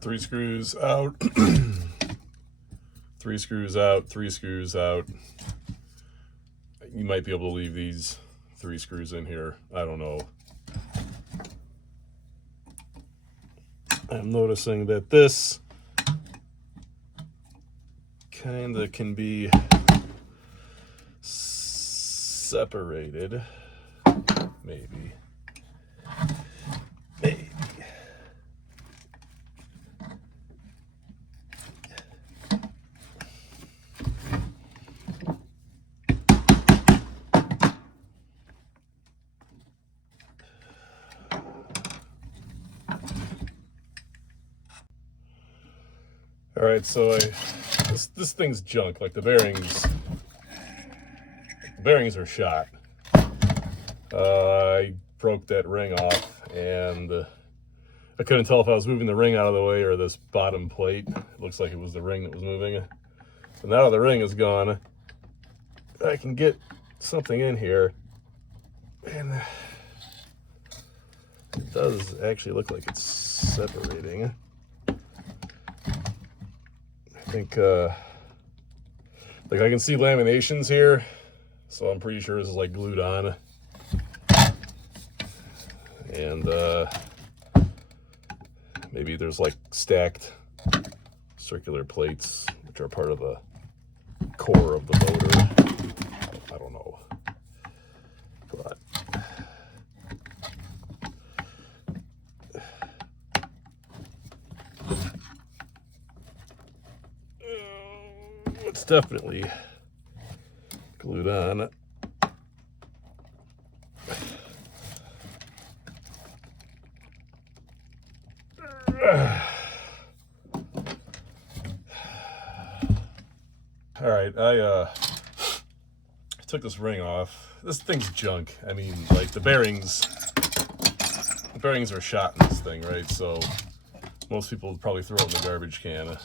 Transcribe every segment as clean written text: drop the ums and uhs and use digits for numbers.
3 screws out, 3 screws out, 3 screws out. You might be able to leave these 3 screws in here. I don't know. I'm noticing that this kind of can be separated. Maybe. All right, so this thing's junk. Like the bearings are shot. I broke that ring off, and I couldn't tell if I was moving the ring out of the way or this bottom plate. It looks like it was the ring that was moving. So now the ring is gone, I can get something in here, and it does actually look like it's separating. I think, like I can see laminations here, so I'm pretty sure this is like glued on. And maybe there's like stacked circular plates, which are part of the core of the motor. I don't know. But it's definitely glued on. All right, I took this ring off. This thing's junk. I mean, like the bearings are shot in this thing, right? So most people would probably throw it in the garbage can.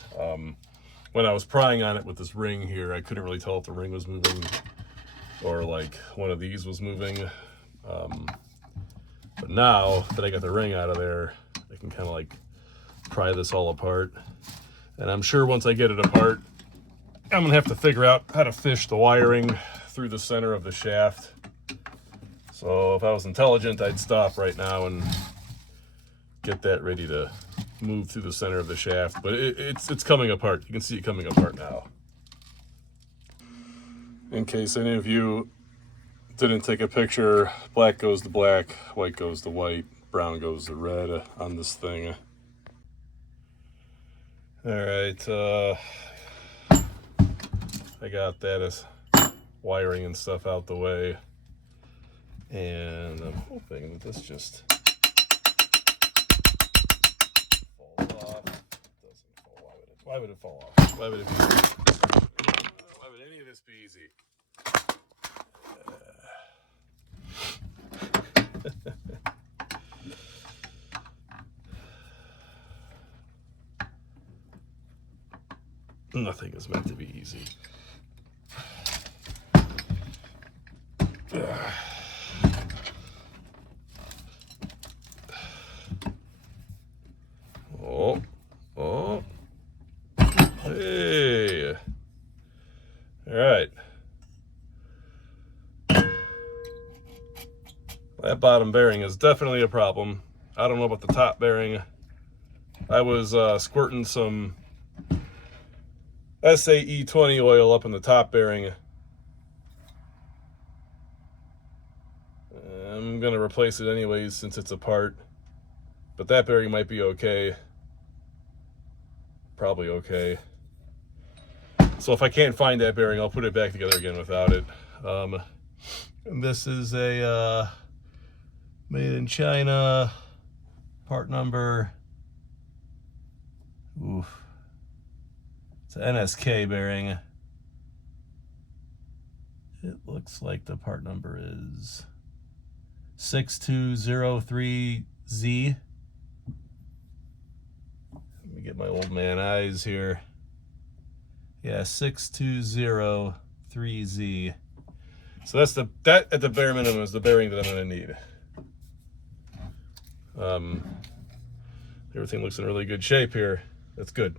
When I was prying on it with this ring here, I couldn't really tell if the ring was moving or like one of these was moving. But now that I got the ring out of there, I can kind of like pry this all apart. And I'm sure once I get it apart, I'm gonna have to figure out how to fish the wiring through the center of the shaft. So if I was intelligent, I'd stop right now and get that ready to move through the center of the shaft. But it's coming apart. You can see it coming apart now. In case any of you didn't take a picture, black goes to black, white goes to white, brown goes to red on this thing. All right, I got that as wiring and stuff out the way, and I'm hoping that this just falls off. It doesn't fall. Why would it fall off? Why would it be easy? Why would any of this be easy? Nothing is meant to be easy. Oh, hey. All right. That bottom bearing is definitely a problem. I don't know about the top bearing. I was squirting some SAE20 oil up in the top bearing. I'm gonna replace it anyways since it's apart, but that bearing might be okay. Probably okay. So if I can't find that bearing, I'll put it back together again without it. And this is a made in China, part number, it's an NSK bearing. It looks like the part number is 6203Z. Let me get my old man eyes here. Yeah, 6203Z. So that at the bare minimum is the bearing that I'm gonna need. Everything looks in really good shape here. That's good.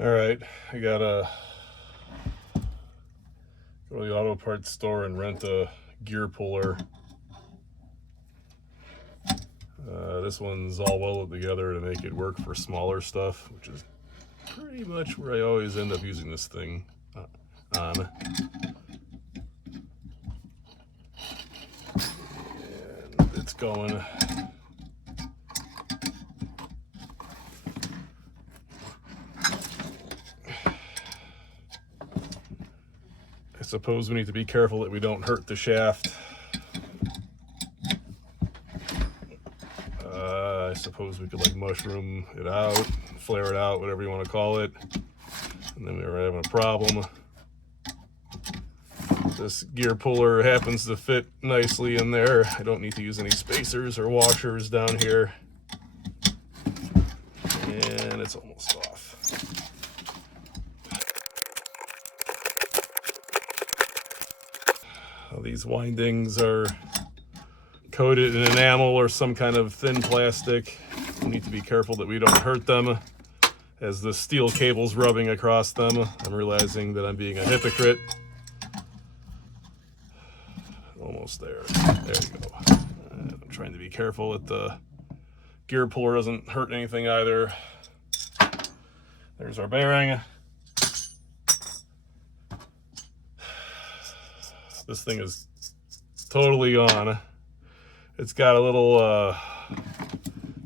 All right, I gotta go to the auto parts store and rent a gear puller. This one's all welded together to make it work for smaller stuff, which is pretty much where I always end up using this thing on. And it's going. I suppose we need to be careful that we don't hurt the shaft. I suppose we could like mushroom it out, flare it out, whatever you want to call it. And then we were having a problem. This gear puller happens to fit nicely in there. I don't need to use any spacers or washers down here. And it's almost off. These windings are coated in enamel or some kind of thin plastic. We need to be careful that we don't hurt them. As the steel cable's rubbing across them, I'm realizing that I'm being a hypocrite. Almost there. There we go. I'm trying to be careful that the gear puller doesn't hurt anything either. There's our bearing. This thing is totally on. It's got a little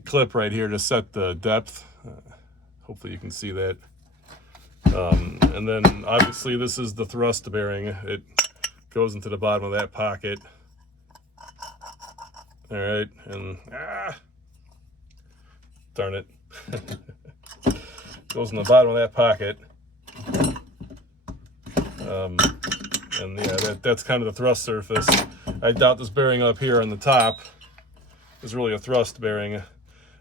clip right here to set the depth. Hopefully you can see that. And then obviously this is the thrust bearing. It goes into the bottom of that pocket. All right, and darn it. Goes in the bottom of that pocket. And yeah, that's kind of the thrust surface. I doubt this bearing up here on the top is really a thrust bearing.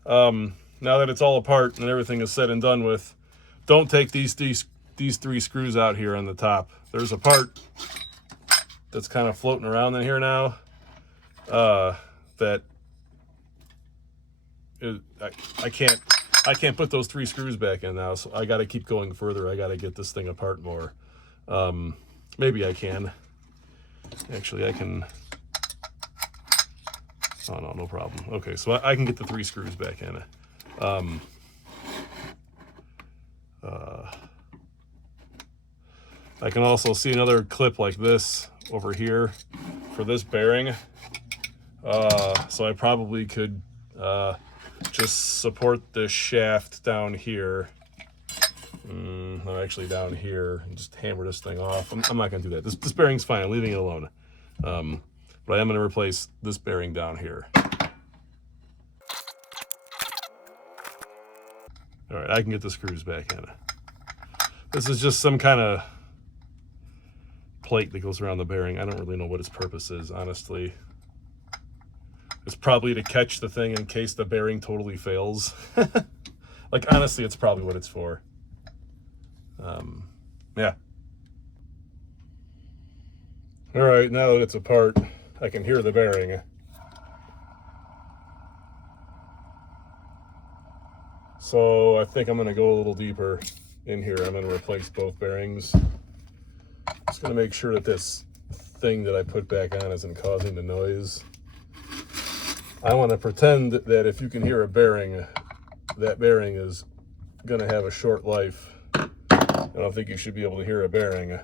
Now that it's all apart and everything is said and done with, don't take these three screws out here on the top. There's a part that's kind of floating around in here now that I can't put those 3 screws back in now, so I got to keep going further. I got to get this thing apart more. Maybe I can. Actually, I can. Oh no, no problem. Okay, so I can get the 3 screws back in. I can also see another clip like this over here for this bearing. So I probably could just support this shaft down here. No, actually down here, and just hammer this thing off. I'm not going to do that. This bearing's fine. I'm leaving it alone. But I am going to replace this bearing down here. All right, I can get the screws back in. This is just some kind of plate that goes around the bearing. I don't really know what its purpose is, honestly. It's probably to catch the thing in case the bearing totally fails. Like, honestly, it's probably what it's for. Yeah. All right, now that it's apart, I can hear the bearing. So I think I'm going to go a little deeper in here. I'm going to replace both bearings. Just going to make sure that this thing that I put back on isn't causing the noise. I want to pretend that if you can hear a bearing, that bearing is going to have a short life. I don't think you should be able to hear a bearing.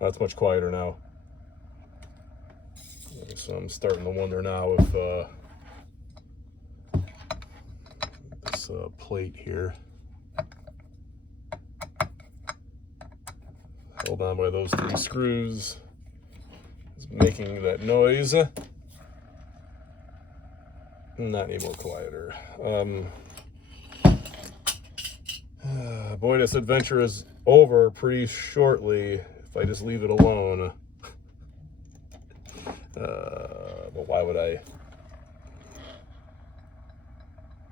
That's much quieter now. So I'm starting to wonder now if this plate here, held on by those 3 screws, is making that noise. Not any more quieter. Boy, this adventure is over pretty shortly if I just leave it alone. But why would I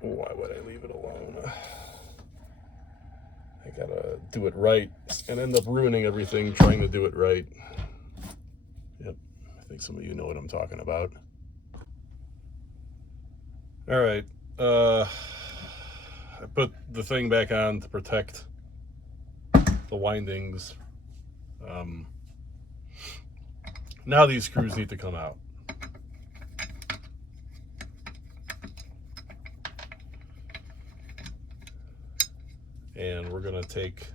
leave it alone? I gotta do it right and end up ruining everything trying to do it right. Yep, I think some of you know what I'm talking about. All right. I put the thing back on to protect the windings. Now these screws need to come out. And we're gonna take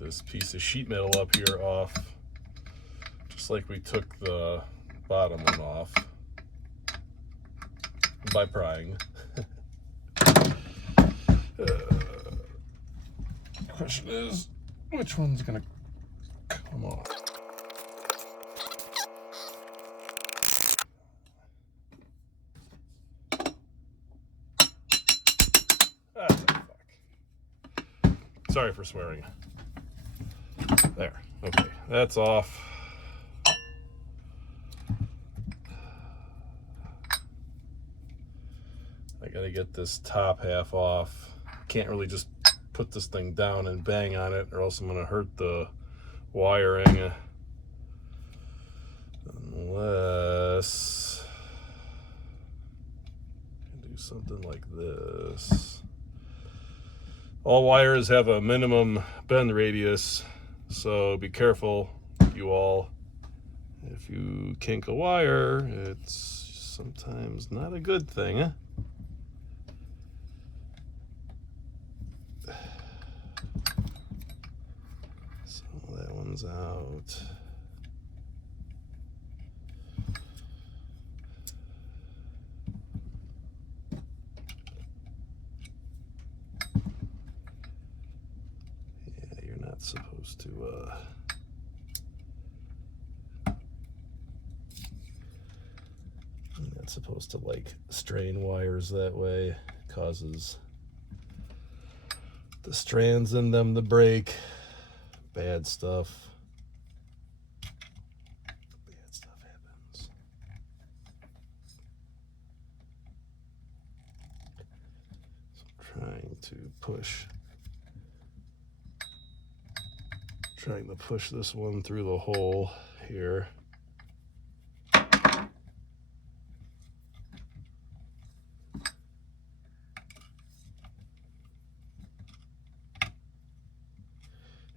this piece of sheet metal up here off, just like we took the bottom one off by prying. Question is, which one's gonna come off? Ah, fuck. Sorry for swearing. There. Okay, that's off. I gotta get this top half off. Can't really just put this thing down and bang on it, or else I'm gonna hurt the wiring. Unless I do something like this. All wires have a minimum bend radius, so be careful, you all. If you kink a wire, it's sometimes not a good thing. So that one's out. Yeah, you're not supposed to you're not supposed to like strain wires that way. It causes the strands in them to break. Bad stuff. Bad stuff happens. So I'm trying to push this one through the hole here.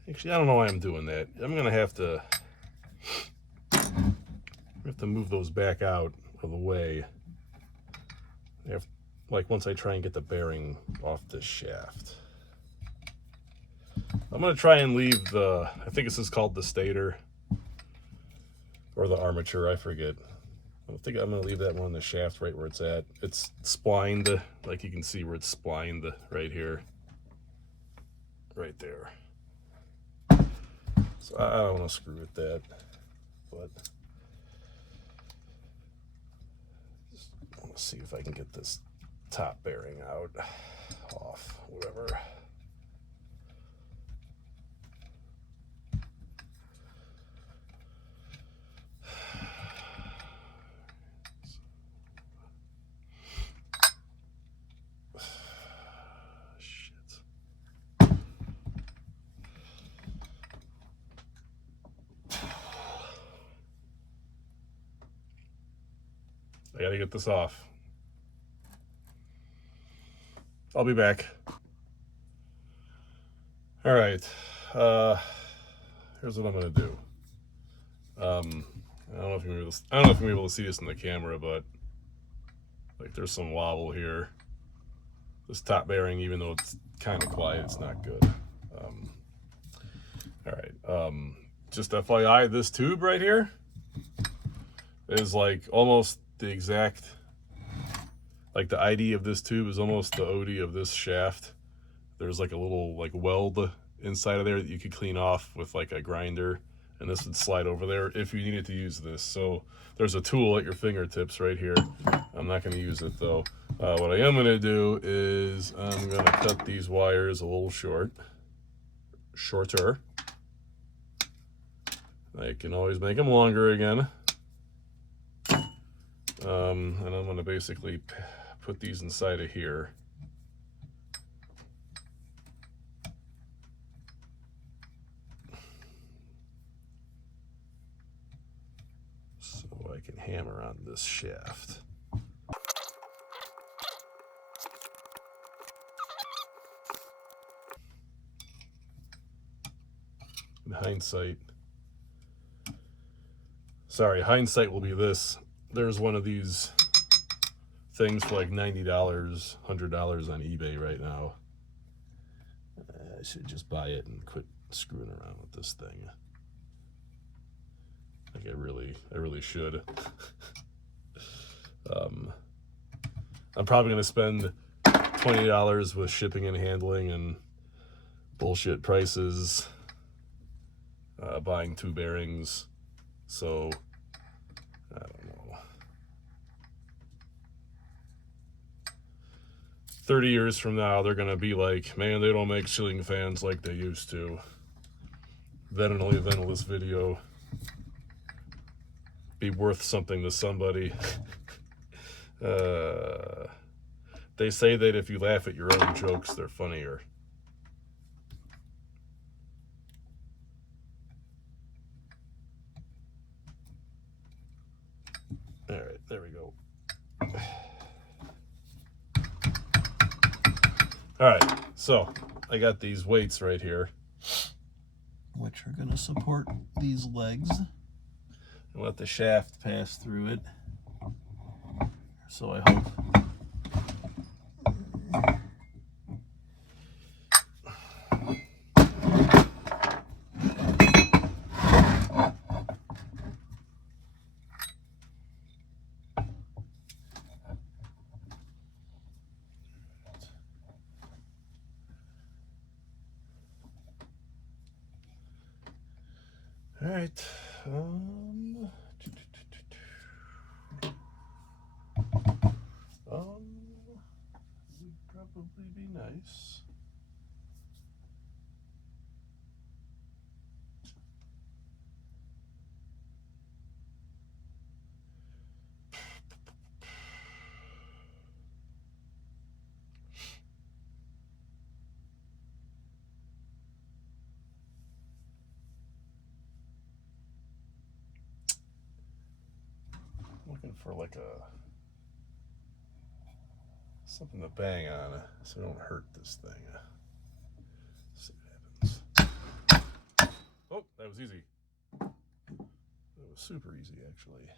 Actually, I don't know why I'm doing that. I'm gonna have to move those back out of the way. Like once I try and get the bearing off this shaft. I'm gonna try and leave I think this is called the stator or the armature, I forget. I think I'm gonna leave that one on the shaft right where it's at. It's splined, like you can see where it's splined right here. Right there. So I don't want to screw with that, but just want to see if I can get this top bearing out, off, whatever. I gotta get this off. I'll be back. All right. Here's what I'm gonna do. I don't know if you're able to see this in the camera, but like there's some wobble here. This top bearing, even though it's kind of quiet, it's not good. All right. Just FYI, this tube right here is like almost the exact, like the ID of this tube is almost the OD of this shaft. There's like a little like weld inside of there that you could clean off with like a grinder, and this would slide over there if you needed to use this. So there's a tool at your fingertips right here. I'm not going to use it though. What I am going to do is I'm going to cut these wires a little shorter. I can always make them longer again. And I'm going to basically put these inside of here. So I I can hammer on this shaft. In hindsight, hindsight will be this. There's one of these things for like $90, $100 on eBay right now. I should just buy it and quit screwing around with this thing. Like I really should. I'm probably gonna spend $20 with shipping and handling and bullshit prices, buying 2 bearings. So I don't know. 30 years from now, they're gonna be like, man, they don't make ceiling fans like they used to. Then and only then will this video be worth something to somebody. They say that if you laugh at your own jokes, they're funnier. All right, there we go. All right, so I got these weights right here, which are going to support these legs and let the shaft pass through it. So I hope. All right. Would probably be nice. Looking for like something to bang on so I don't hurt this thing. See what happens. Oh, that was easy. That was super easy, actually.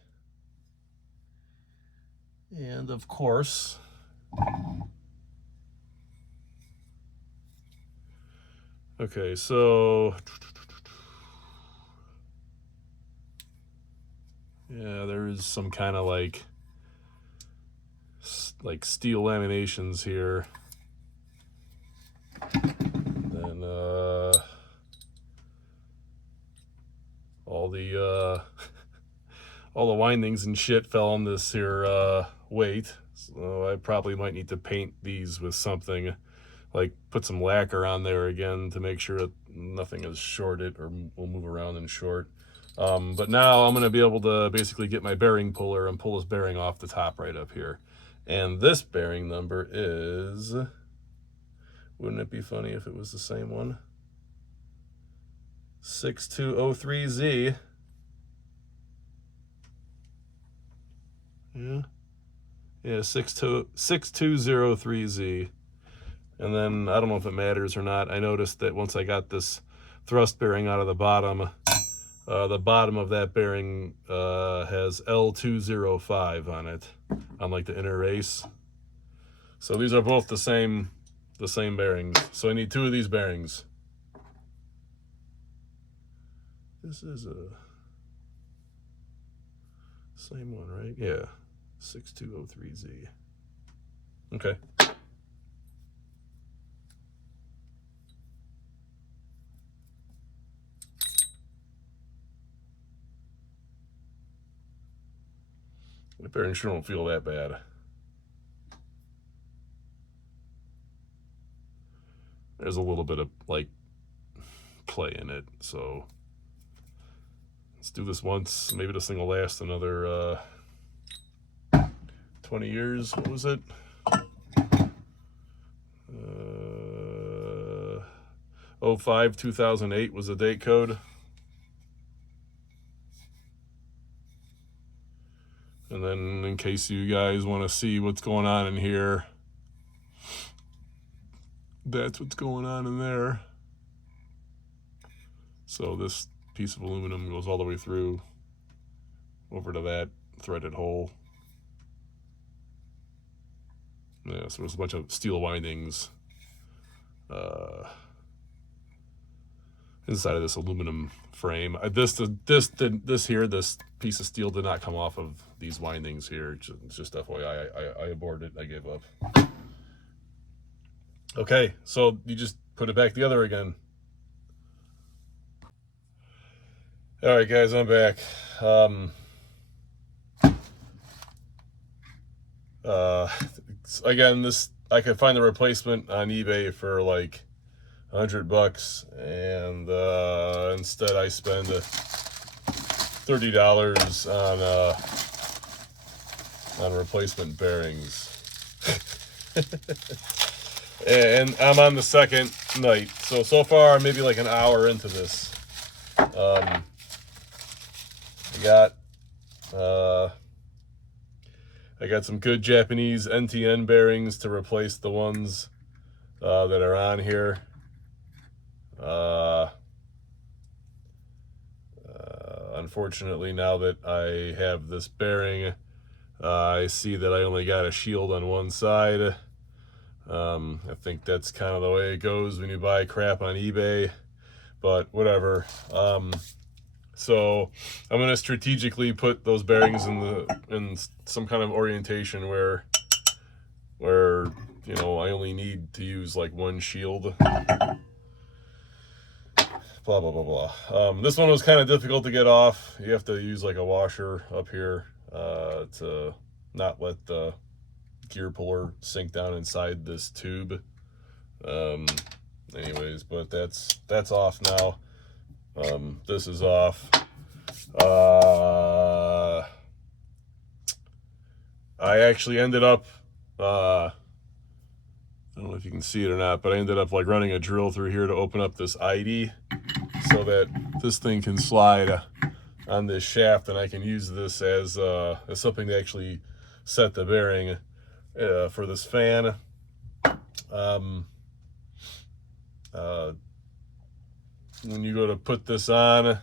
And of course, okay, so yeah, there is some kind of like steel laminations here. Then all the all the windings and shit fell on this here weight. So I probably might need to paint these with something, like put some lacquer on there again to make sure that nothing is shorted or will move around and short. But now I'm going to be able to basically get my bearing puller and pull this bearing off the top right up here. And this bearing number is, wouldn't it be funny if it was the same one? 6203Z. Yeah, 6203Z. And then, I don't know if it matters or not, I noticed that once I got this thrust bearing out of the bottom of that bearing has L205 on it, on like the inner race. So these are both the same bearings. So I need 2 of these bearings. This is a same one, right? Yeah, 6203Z. Okay. The bearing sure don't feel that bad. There's a little bit of like play in it, so let's do this once. Maybe this thing will last another 20 years. What was it? 05/2008 was the date code. And then in case you guys want to see what's going on in here, that's what's going on in there. So this piece of aluminum goes all the way through over to that threaded hole. Yeah, so there's a bunch of steel windings inside of this aluminum frame. This piece of steel did not come off of these windings here. Just FYI, I aborted. I gave up. Okay, so you just put it back together again. All right, guys, I'm back. Again, I could find the replacement on eBay for like $100, and instead I spend $30 on replacement bearings. And I'm on the second night, so far maybe like an hour into this. I got some good Japanese NTN bearings to replace the ones that are on here. Unfortunately, now that I have this bearing, I see that I only got a shield on one side. I think that's kind of the way it goes when you buy crap on eBay, but whatever. So I'm going to strategically put those bearings in some kind of orientation where you know, I only need to use like one shield. Blah blah blah blah. This one was kind of difficult to get off. You have to use like a washer up here to not let the gear puller sink down inside this tube. Anyways, but that's off now. This is off. I actually ended up, I don't know if you can see it or not, but I ended up like running a drill through here to open up this ID so that this thing can slide on this shaft, and I can use this as something to actually set the bearing for this fan. When you go to put this on,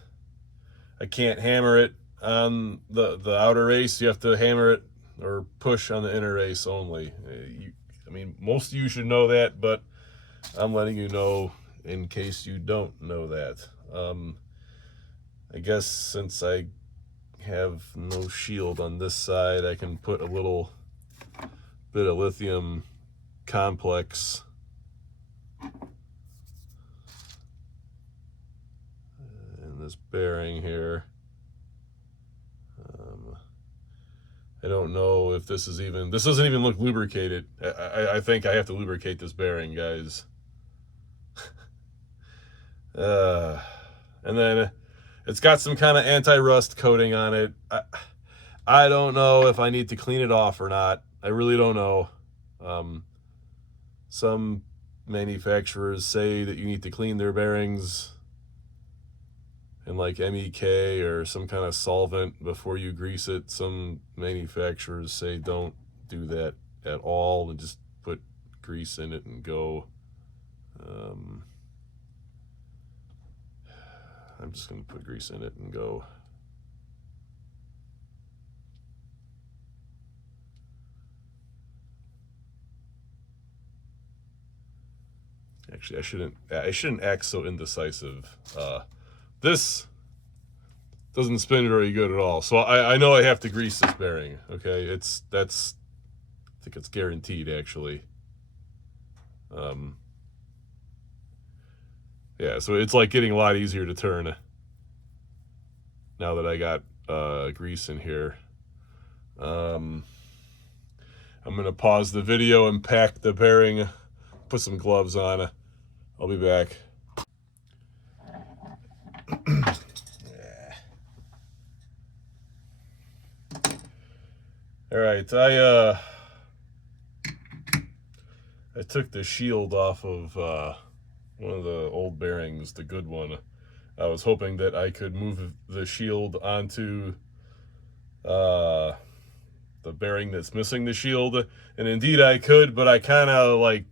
I can't hammer it on the outer race. You have to hammer it or push on the inner race only. I mean, most of you should know that, but I'm letting you know in case you don't know that. I guess since I have no shield on this side, I can put a little bit of lithium complex in this bearing here. I don't know if this doesn't even look lubricated. I think I have to lubricate this bearing, guys. And then it's got some kind of anti-rust coating on it. I don't know if I need to clean it off or not. I really don't know. Some manufacturers say that you need to clean their bearings in like MEK or some kind of solvent before you grease it. Some manufacturers say don't do that at all and just put grease in it and go. I'm just going to put grease in it and go. Actually, I shouldn't act so indecisive. This doesn't spin very good at all. So I know I have to grease this bearing. Okay, I think it's guaranteed actually. Yeah, so it's like getting a lot easier to turn now that I got grease in here. I'm gonna pause the video and pack the bearing, put some gloves on. I'll be back. All right, I took the shield off of one of the old bearings, the good one. I was hoping that I could move the shield onto the bearing that's missing the shield. And indeed I could, but I kind of like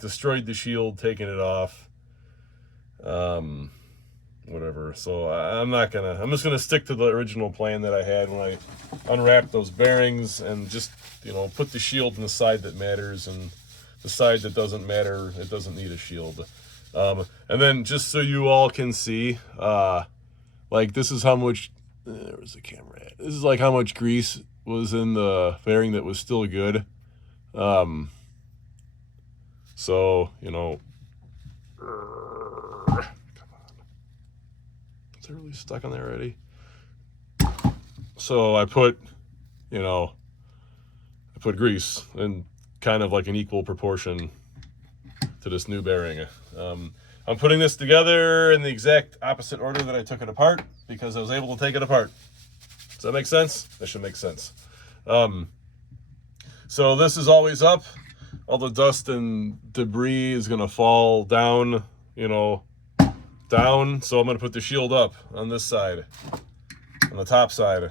destroyed the shield taking it off. Whatever. So I'm just gonna stick to the original plan that I had when I unwrapped those bearings, and just, you know, put the shield on the side that matters, and the side that doesn't matter, it doesn't need a shield. And then just so you all can see, like, this is how much, there was the camera at. This is like how much grease was in the bearing that was still good. So, you know, come on. Is it really stuck on there already? So I put, you know, grease in kind of like an equal proportion to this new bearing. I'm putting this together in the exact opposite order that I took it apart, because I was able to take it apart. Does that make sense? That should make sense. So this is always up. All the dust and debris is going to fall down, you know, down. So I'm going to put the shield up on this side, on the top side.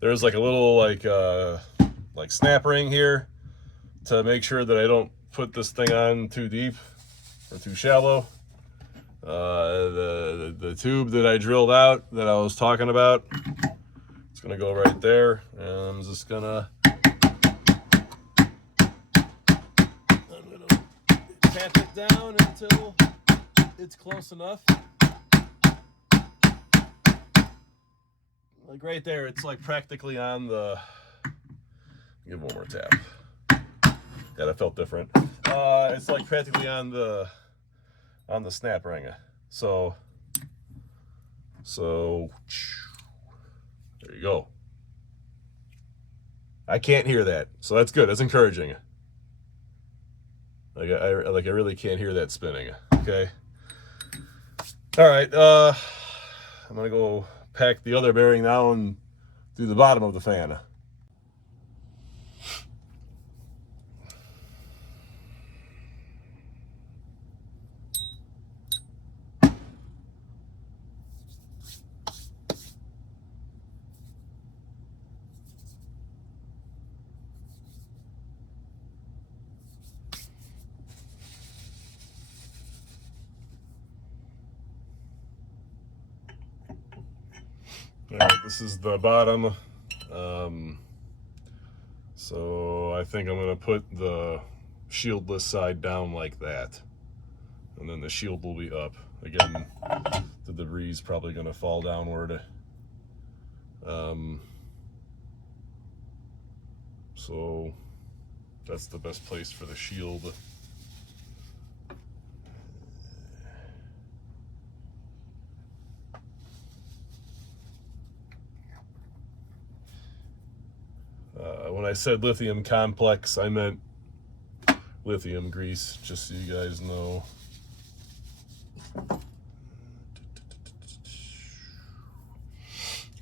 There's like a little like snap ring here to make sure that I don't put this thing on too deep or too shallow. The tube that I drilled out that I was talking about, it's gonna go right there, and I'm just gonna tap it down until it's close enough. Like right there, it's like practically on the, give one more tap. Yeah, that felt different. It's like practically on the snap ring. So there you go. I can't hear that, so that's good. That's encouraging. Like I really can't hear that spinning. Okay. All right. I'm gonna go pack the other bearing now and do the bottom of the fan. All right, this is the bottom. So I think I'm gonna put the shieldless side down like that, and then the shield will be up. Again, the debris is probably gonna fall downward. So that's the best place for the shield. When I said lithium complex, I meant lithium grease, just so you guys know.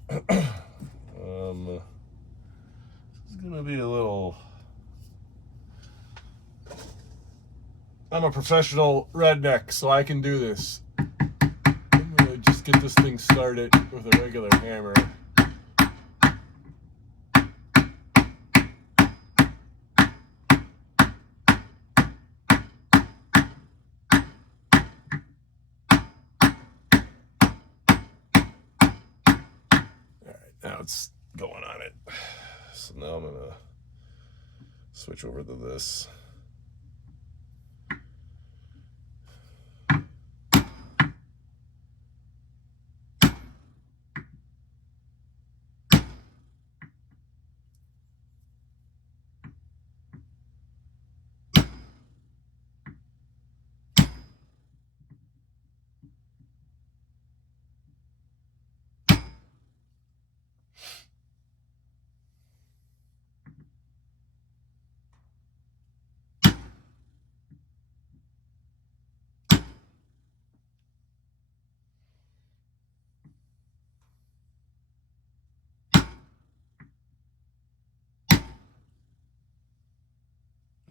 It's gonna be a little, I'm a professional redneck, so I can do this. I'm gonna just get this thing started with a regular hammer. Now it's going on it. So now I'm gonna switch over to this.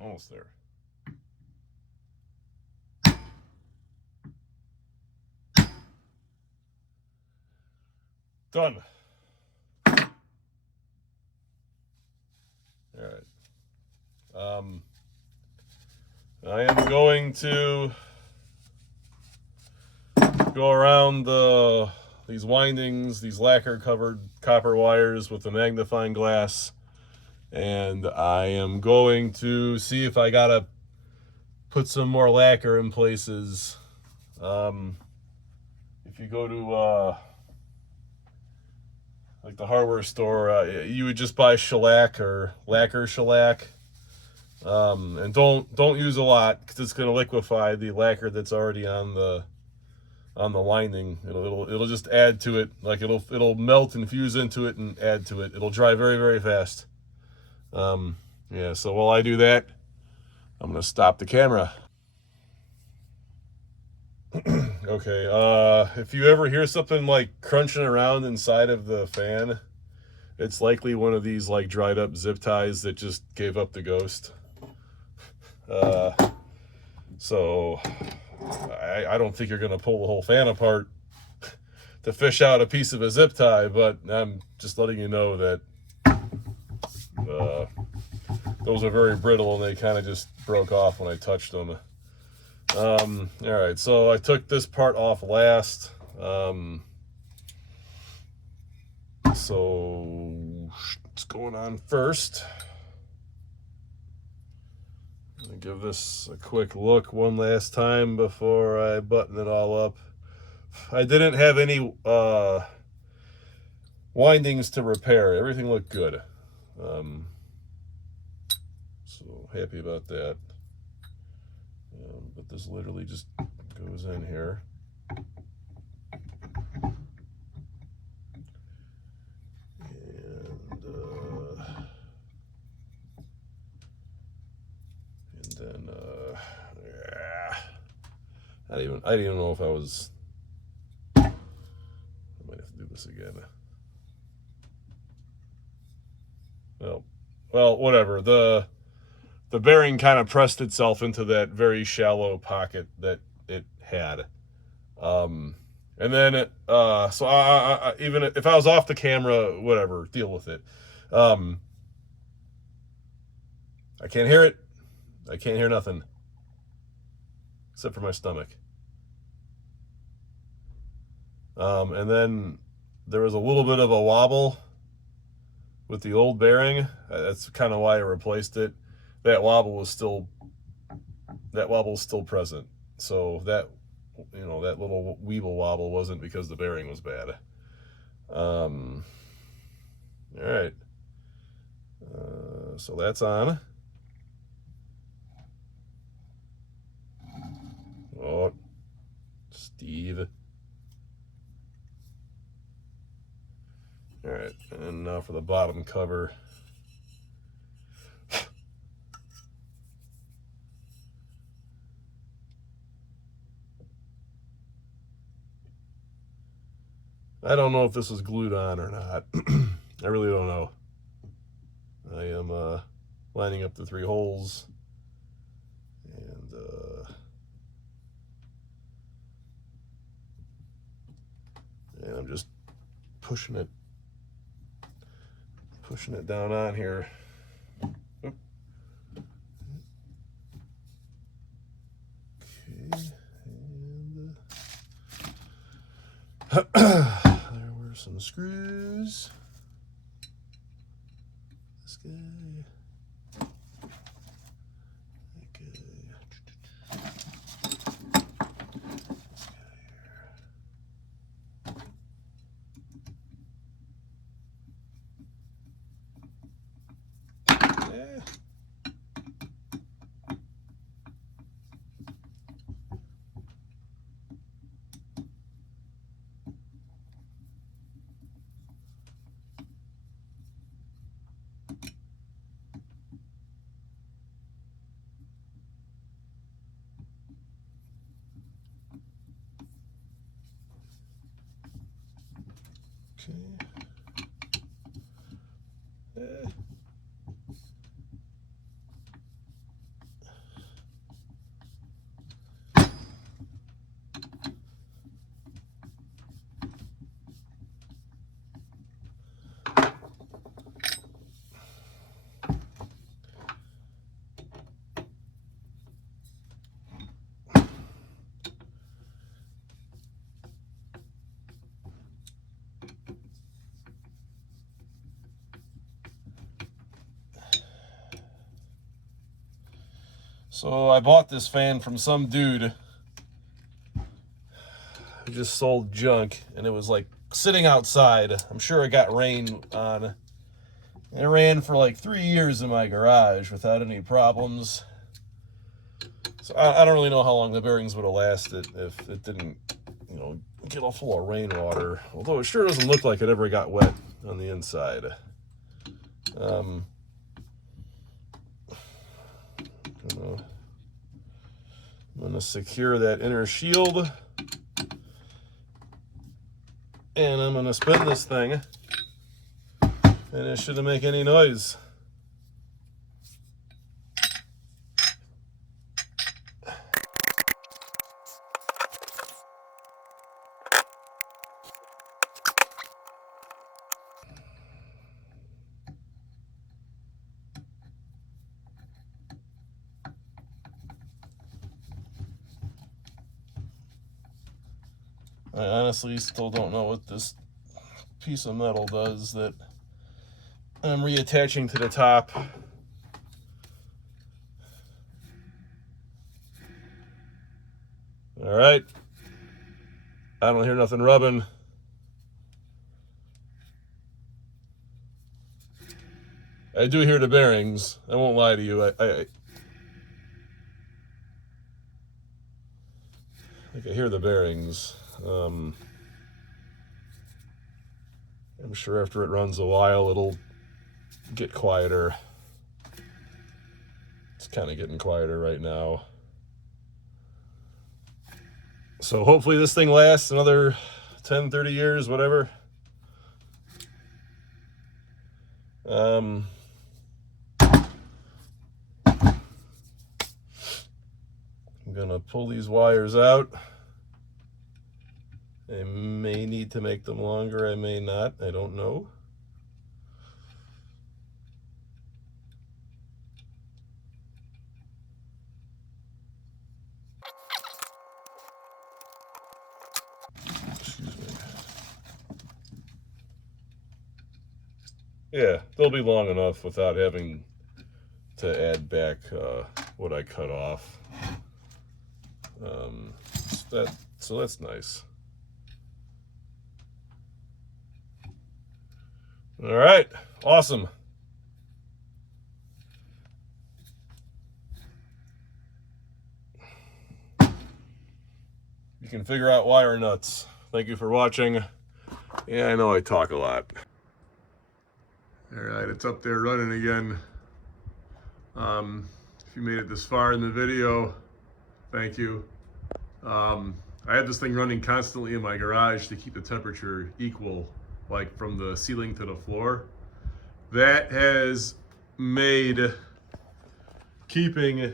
Almost there. Done. I am going to go around these windings, these lacquer-covered copper wires with a magnifying glass, and I am going to see if I gotta put some more lacquer in places. If you go to like the hardware store, you would just buy shellac or lacquer shellac, and don't use a lot because it's going to liquefy the lacquer that's already on the lining. It'll just add to it. Like it'll melt and fuse into it and add to it. It'll dry very, very fast. Yeah, so while I do that, I'm gonna stop the camera. Okay, if you ever hear something like crunching around inside of the fan, it's likely one of these like dried up zip ties that just gave up the ghost. So I don't think you're gonna pull the whole fan apart to fish out a piece of a zip tie, but I'm just letting you know that those are very brittle and they kind of just broke off when I touched them. All right, so I took this part off last. So what's going on first? I'm gonna give this a quick look one last time before I button it all up. I didn't have any windings to repair. Everything looked good. So happy about that. But this literally just goes in here. And then yeah. I didn't even know if I was. I might have to do this again. Well, whatever. The bearing kind of pressed itself into that very shallow pocket that it had. And then so I even if I was off the camera, whatever, deal with it. I can't hear it. I can't hear nothing except for my stomach. And then there was a little bit of a wobble with the old bearing. That's kind of why I replaced it. That wobble was still present. So that that little weeble wobble wasn't because the bearing was bad. All right. So that's on. Oh, Steve. All right, and now for the bottom cover. I don't know if this is glued on or not. I really don't know. I am lining up the 3 holes, and I'm just pushing it down on here. Oop. Okay, and there were some screws. This guy. So I bought this fan from some dude who just sold junk, and it was like sitting outside. I'm sure it got rain on. It ran for like 3 years in my garage without any problems. So I don't really know how long the bearings would have lasted if it didn't, you know, get all full of rainwater. Although it sure doesn't look like it ever got wet on the inside. I'm gonna secure that inner shield, and I'm gonna spin this thing, and it shouldn't make any noise. I honestly still don't know what this piece of metal does that I'm reattaching to the top. All right. I don't hear nothing rubbing. I do hear the bearings. I won't lie to you. I think I hear the bearings. I'm sure after it runs a while, it'll get quieter. It's kind of getting quieter right now. So hopefully this thing lasts another 10, 30 years, whatever. I'm gonna pull these wires out. I may need to make them longer, I may not, I don't know. Excuse me. Yeah, they'll be long enough without having to add back what I cut off. So that's nice. All right, awesome. You can figure out wire nuts. Thank you for watching. Yeah, I know I talk a lot. All right, it's up there running again. If you made it this far in the video, thank you. I have this thing running constantly in my garage to keep the temperature equal, like from the ceiling to the floor. That has made keeping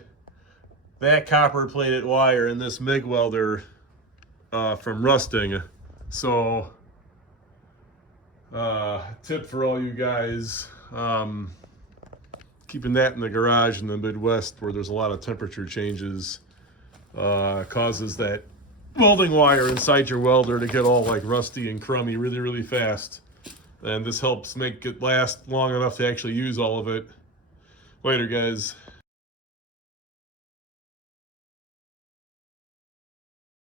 that copper plated wire in this MIG welder from rusting. So tip for all you guys, keeping that in the garage in the Midwest where there's a lot of temperature changes causes that welding wire inside your welder to get all like rusty and crummy really, really fast. And this helps make it last long enough to actually use all of it. Later, guys.